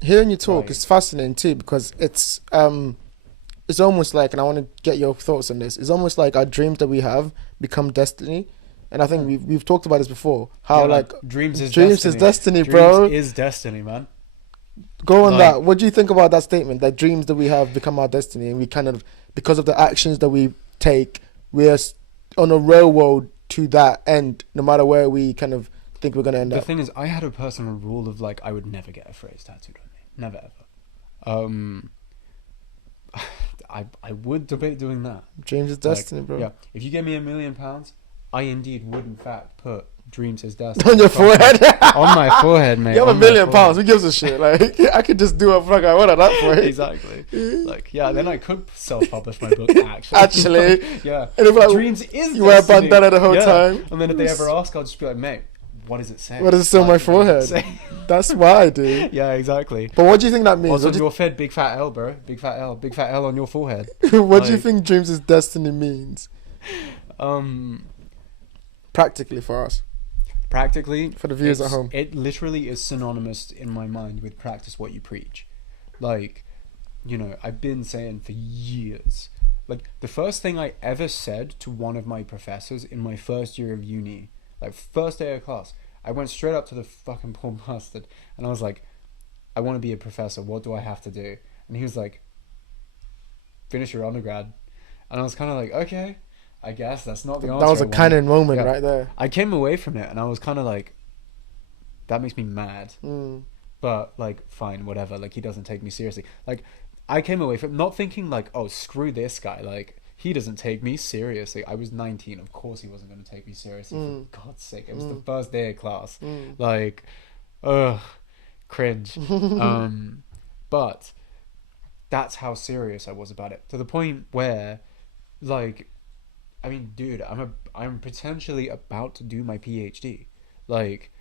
Hearing you talk Like, is fascinating too because it's almost like, and I want to get your thoughts on this. It's almost like our dreams that we have become destiny, and I think yeah, we've talked about this before. yeah, How man. like Dreams is dreams is destiny. destiny, Dreams bro. is destiny, man. Go on Like, that. What do you think about that statement? That dreams that we have become our destiny, and we kind of, because of the actions that we take, we're on a railroad to that end. No matter where we kind of think we're gonna end the up. thing is, I had a personal rule of like I would never get a phrase tattooed on me, never ever. Um, I would debate doing that. Dreams is Like, destiny, bro. yeah, if you gave me £1 million, I indeed would in fact put "Dreams is On destiny" your across forehead. on my forehead, mate. You have a On my million pounds. forehead. Who gives a shit? Like I could just do a fuck I want at that point. Exactly. Like, yeah, then I could self-publish my book. Actually, Actually, yeah. and if like Dreams is you wear a destiny. bandana the whole Yeah. time. And then if they ever ask, I'll just be like, mate, what does it say? What does it say on my Like, what does it forehead? say? That's why, dude. Yeah, exactly. But what do you think that means? Also, What do your fed big fat L, bro. Big fat L on your forehead. what do you Like, think dreams is destiny means um, practically for us, practically, for the viewers at home? it literally is synonymous in my mind with practice what you preach. Like, I've been saying for years. Like, the first thing I ever said to one of my professors in my first year of uni, like, first day of class, I went straight up to the fucking poor bastard and I was like, I want to be a professor. What do I have to do? And he was like, finish your undergrad. And I was kind of like, okay, I guess that's not the That answer was I a wanted. canon moment Yeah. right there. I came away from it and I was kind of like, that makes me mad. Mm. But, like, fine, whatever. Like, he doesn't take me seriously. Like, I came away from not thinking, like, oh, screw this guy. Like, he doesn't take me seriously. I was 19. Of course he wasn't going to take me seriously. Mm. For God's sake. It was the Mm. first day of class. Mm. Like, ugh, cringe. But that's how serious I was about it. To the point where, like, I mean, dude, I'm potentially about to do my PhD. Like,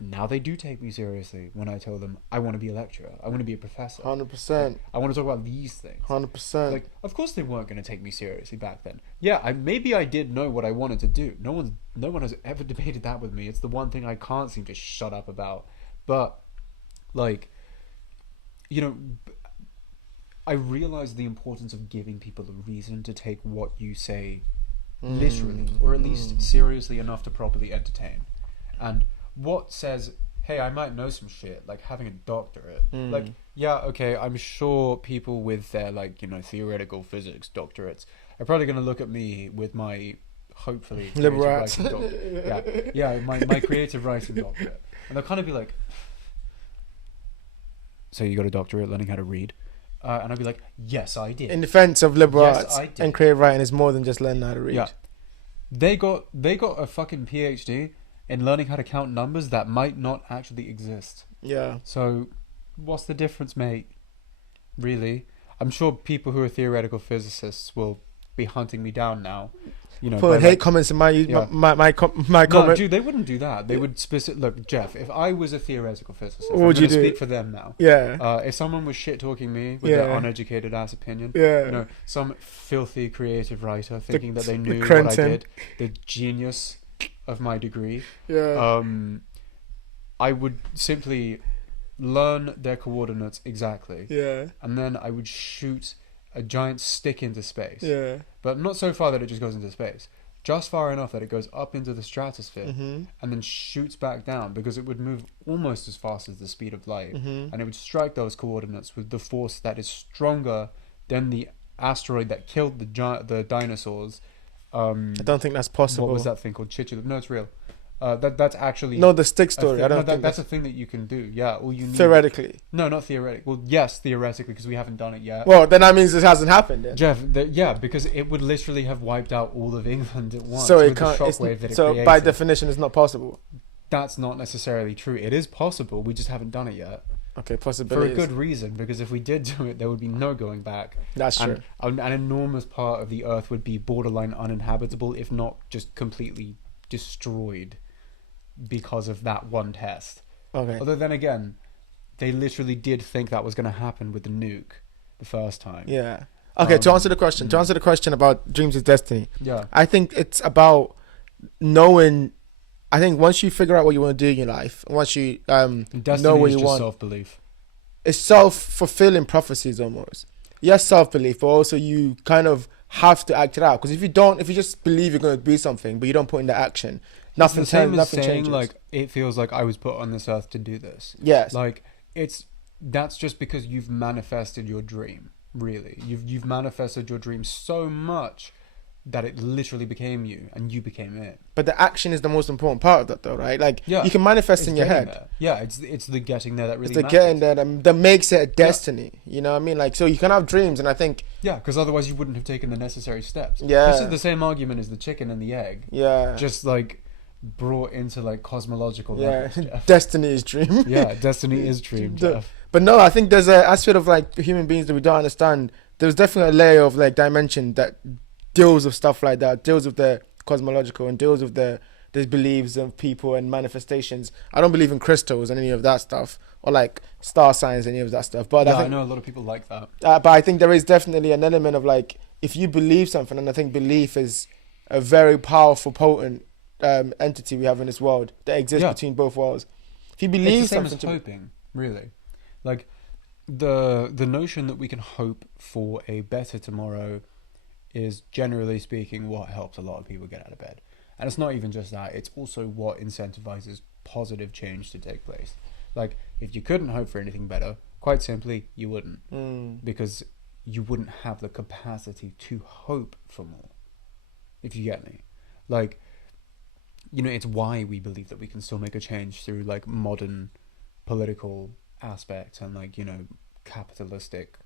now they do take me seriously when I tell them I want to be a lecturer. I want to be a professor. 100%. I want to talk about these things. 100%. Like, of course they weren't going to take me seriously back then. Yeah, maybe I did know what I wanted to do. No one has ever debated that with me. It's the one thing I can't seem to shut up about. But, like, you know, I realize the importance of giving people a reason to take what you say literally, or at least seriously enough to properly entertain. And what says, hey, I might know some shit, like having a doctorate. Like, yeah, okay, I'm sure people with their, like, theoretical physics doctorates are probably going to look at me with my, hopefully, creative Liberal arts. writing doctorate. Yeah, my creative writing doctorate. And they'll kind of be like, so you got a doctorate learning how to read? And I'd be like, yes, I did. In defense of liberal Yes, arts I did. and creative writing is more than just learning how to read. Yeah. They got a fucking PhD in learning how to count numbers that might not actually exist. Yeah. So, what's the difference, mate? Really? I'm sure people who are theoretical physicists will be hunting me down now. Putting hate comments in my Yeah. my No, comment. dude, they wouldn't do that. They would look, Jeff. If I was a theoretical physicist, What I'm would going you to do? speak for them now. Yeah. If someone was shit talking me with their Yeah. uneducated ass opinion, Yeah. some filthy creative writer thinking that they the knew what I Crenton. did, the genius of my degree, Yeah. I would simply learn their coordinates exactly, Yeah. and then I would shoot a giant stick into space, Yeah. but not so far that it just goes into space, just far enough that it goes up into the stratosphere Mhm. and then shoots back down, because it would move almost as fast as the speed of light, Mhm. and it would strike those coordinates with the force that is stronger than the asteroid that killed the dinosaurs. I don't think that's possible. What was that thing called? Chicxulub? No, it's real. That's actually No, the stick a story. thing. I don't No, think that's a thing that you can do. Yeah, all you need. theoretically. No, not theoretically. Well, yes, theoretically, because we haven't done it yet. Well, then that means it hasn't happened. Then. Jeff, yeah, because it would literally have wiped out all of England at once. So with it can't. The shockwave that it So created. by definition, it's not possible. That's not necessarily true. It is possible. We just haven't done it yet. Okay, For possibility. a good reason, because if we did do it, there would be no going back. That's true. And an enormous part of the Earth would be borderline uninhabitable, if not just completely destroyed, because of that one test. Okay. Although then again, they literally did think that was going to happen with the nuke the first time. Yeah. Okay. To answer the question. To answer the question about dreams is destiny. Yeah. I think it's about knowing. I think once you figure out what you want to do in your life, once you Destiny know what is you just want, self-belief. it's self-fulfilling prophecies almost. Yes, self-belief, but also you kind of have to act it out. Because if you just believe you're going to do something, but you don't put in the action, It's the same as nothing saying changes. like it feels like I was put on this earth to do this. Yes, Like that's just because you've manifested your dream. Really, you've manifested your dream so much that it literally became you, and you became it. but the action is the most important part of that, though, right? Like Yeah, you can manifest it's in your getting head. there. Yeah, it's the getting there that really It's the matters. getting there that makes it a destiny. You know what I mean? Like, so you can have dreams, and I think, Yeah, because otherwise you wouldn't have taken the necessary steps. Yeah. This is the same argument as the chicken and the egg, yeah, just like brought into like cosmological yeah, levels, Jeff. destiny is dream. Yeah, destiny is dream, The- Jeff. But no, I think there's a aspect of like human beings that we don't understand. There's definitely a layer of like dimension that deals with stuff like that, deals with the cosmological and deals with the beliefs of people and manifestations. I don't believe in crystals and any of that stuff, or like star signs, any of that stuff. But Yeah, I I think, know a lot of people like that. but I think there is definitely an element of like if you believe something, and I think belief is a very powerful, potent entity we have in this world that exists Yeah. between both worlds. If you believe It's the same as something, hoping, really. Like the notion that we can hope for a better tomorrow is generally speaking what helps a lot of people get out of bed. And it's not even just that, it's also what incentivizes positive change to take place. Like if you couldn't hope for anything better, quite simply you wouldn't, because you wouldn't have the capacity to hope for more, if you get me. Like, you know, it's why we believe that we can still make a change through like modern political aspects and like, you know, capitalistic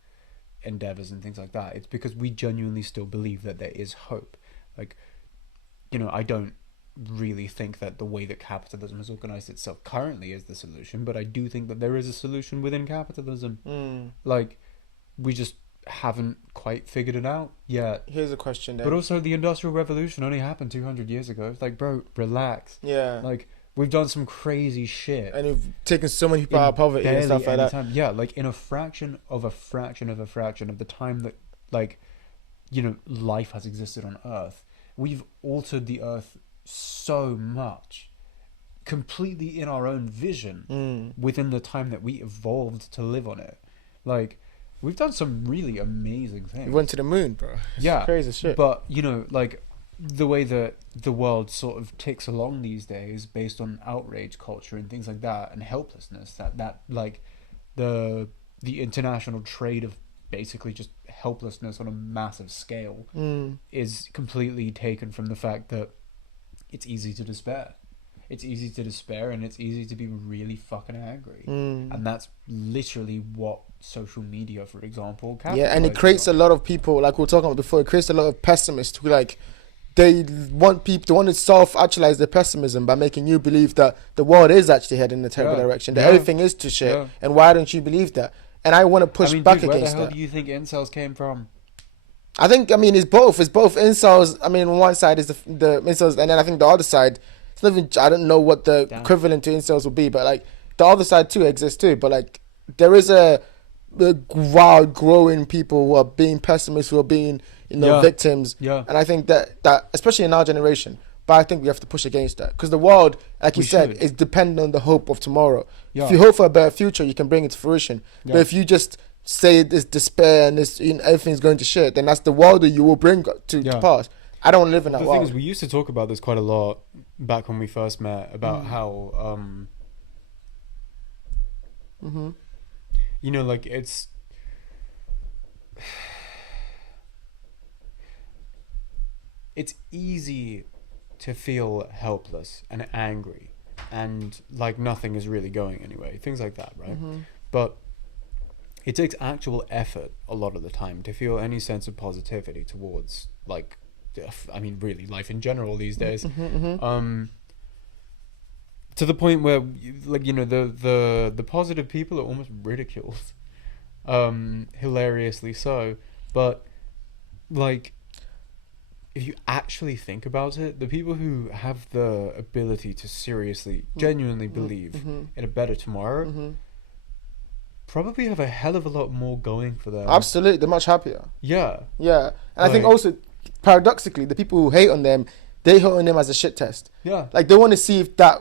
endeavors and things like that. It's because we genuinely still believe that there is hope. Like, you know, I don't really think that the way that capitalism has organized itself currently is the solution, but I do think that there is a solution within capitalism. Like, we just haven't quite figured it out yet. Here's a question then. But also, the Industrial Revolution only happened 200 years ago. It's like, bro, relax. Yeah. Like, we've done some crazy shit. And we've taken so many people in out of poverty and barely stuff like any that. time. Yeah, like in a fraction of a fraction of a fraction of the time that, like, you know, life has existed on Earth, we've altered the Earth so much, completely in our own vision, within the time that we evolved to live on it. Like, we've done some really amazing things. We went to the moon, bro. It's Yeah, crazy shit. But, you know, like, the way that the world sort of ticks along these days based on outrage culture and things like that and helplessness, that like the international trade of basically just helplessness on a massive scale is completely taken from the fact that it's easy to despair. It's easy to despair and it's easy to be really fucking angry. And that's literally what social media, for example, Yeah, and it capitalizes creates on. a lot of people, like we were talking about before, it creates a lot of pessimists who like they want to self-actualize their pessimism by making you believe that the world is actually heading in a terrible Yeah. direction, that Yeah. everything is to shit, Yeah. and why don't you believe that? And I want to push I mean, back dude, where against the hell that. do you think incels came from? I think, I mean, it's both. It's both incels. I mean, on one side is the incels, and then I think the other side, it's not even, I don't know what the Damn. equivalent to incels would be, but like the other side too exists too. But like there is a wild growing people who are being pessimists, who are being, you know, Yeah. victims. Yeah. And I think that especially in our generation, but I think we have to push against that because the world, like you We said, should. is dependent on the hope of tomorrow. Yeah. If you hope for a better future, you can bring it to fruition. But Yeah. if you just say this despair and this, you know, everything's going to shit, then that's the world that you will bring to Yeah. pass. I don't want to live in that The world. thing is, we used to talk about this quite a lot back when we first met about how, you know, like it's easy to feel helpless and angry and like nothing is really going anyway, things like that, right? But it takes actual effort a lot of the time to feel any sense of positivity towards, like, I mean, really, life in general these days. To the point where, like, you know, the positive people are almost ridiculed, hilariously so. But, like, if you actually think about it, the people who have the ability to seriously, genuinely believe in a better tomorrow probably have a hell of a lot more going for them. Absolutely, they're much happier. Yeah. Yeah, and I think Like- also, paradoxically, the people who hate on them, They holding them as a shit test. Yeah. Like they want to see if that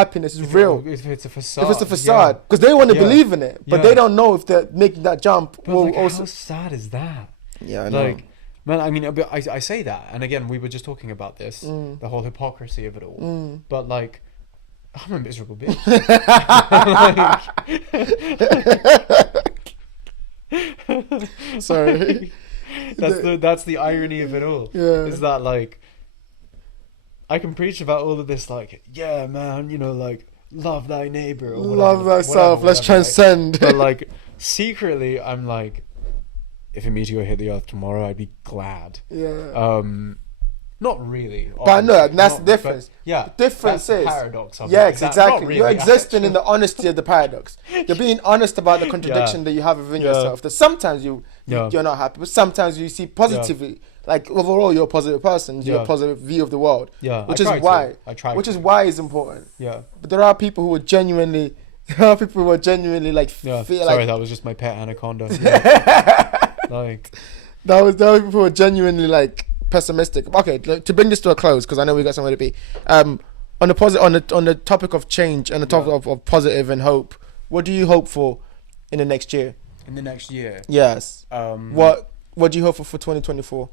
happiness is real. If it's a facade. If it's a facade, because they want to Yeah. believe in it, but Yeah. they don't know if they're making that jump. But will like, also, how sad is that? yeah, I know. Like, man, I mean, I say that, and again, we were just talking about this, Mm. the whole hypocrisy of it all. Mm. But like, I'm a miserable bitch. Sorry. That's the irony of it all. Yeah. Is that like, I can preach about all of this, like, yeah, man, you know, like, love thy neighbor, or whatever, Love thyself. whatever, Let's right? transcend. But like, secretly, I'm like, if a meteor hit the earth tomorrow, I'd be glad. Yeah. Not really. But I know, obviously, that's the not- difference. but yeah, The difference that's the is, paradox of yeah, it. Not exactly. really, You're existing in actually. the honesty of the paradox. You're being honest about the contradiction that you have within Yeah. yourself. That sometimes Yeah. you're not happy, but sometimes you see positively. Like overall, you're a positive person. You have Yeah. a positive view of the world. Yeah, which I is try to. why. I try Which to. is why it's important. Yeah. But there are people who are genuinely. There are people who are genuinely like Yeah. feel Sorry, like that was just my pet anaconda. Yeah. Like, there are people who are genuinely like pessimistic. Okay, to bring this to a close because I know we got somewhere to be. On the topic of change and the topic of positive and hope, what do you hope for in the next year? in the next year. Yes. Um, What do you hope for 2024?